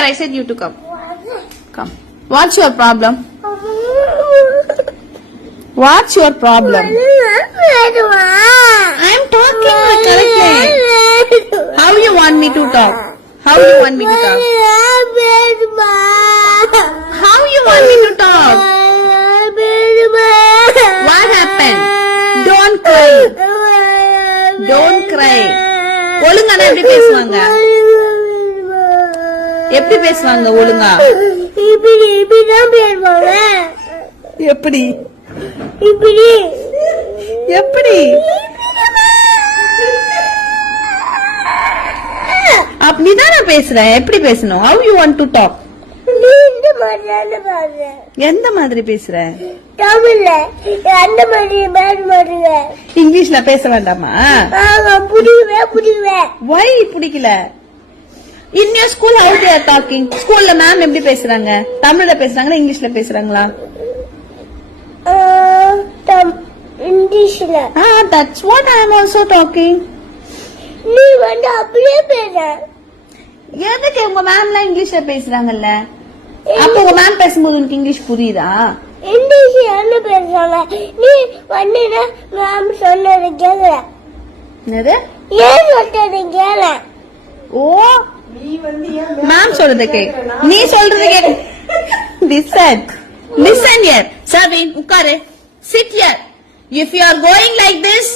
here. I said you to come. Come. What's your problem? What's your problem? I'm talking correctly. How you want me to talk? How you want me to talk? How you want me to talk? What happened? Don't cry. Don't cry. ஒழுங்கானா எப்படி பேசுவாங்க எப்படி பேசுவாங்க ஒழுங்கா? இப்படி இப்படிதான் பேசுவாங்க. எப்படி? இப்படி. எப்படி? அப்படிதான் நான் பேசுறேன் எப்படி பேசணும்? How you want to talk நீ இந்த மாதிரி. தானே பாருங்க எந்த மாதிரி பேசுற? தமிழ்ல அந்த மாதிரி பேச மாட்டீங்க இங்கிலீஷ்ல பேச வேண்டாமா? புடிவே புடிவே வை பிடிக்கல? In your school how they are talking ஸ்கூல்ல மேம் எப்படி பேசுறாங்க? தமிழ்ல பேசுறாங்களா இங்கிலீஷ்ல பேசுறாங்களா? இங்கிலீஷ்ல. ஆ that's what I am also talking நீ வந்து அப்படியே பேச. எதுக்கு உங்க மேம்லாம் இங்கிலீஷ்ல பேசுறாங்கல்ல? அப்ப உங்க மேம் பேசும்போது உனக்கு இங்கிலீஷ் புரியுதா? இங்கிலீஷ் என்ன பேசுறாங்க? நீ வந்து மேம் சொன்னது கேட்கல என்னது? ஏன் சொல்றது கேள? ஓ மேம் சொல்றது கே நீ சொல்றது கே லிசன் லிசன் ஹியர் சர்வின் உட்காரு. Sit here if you are going like this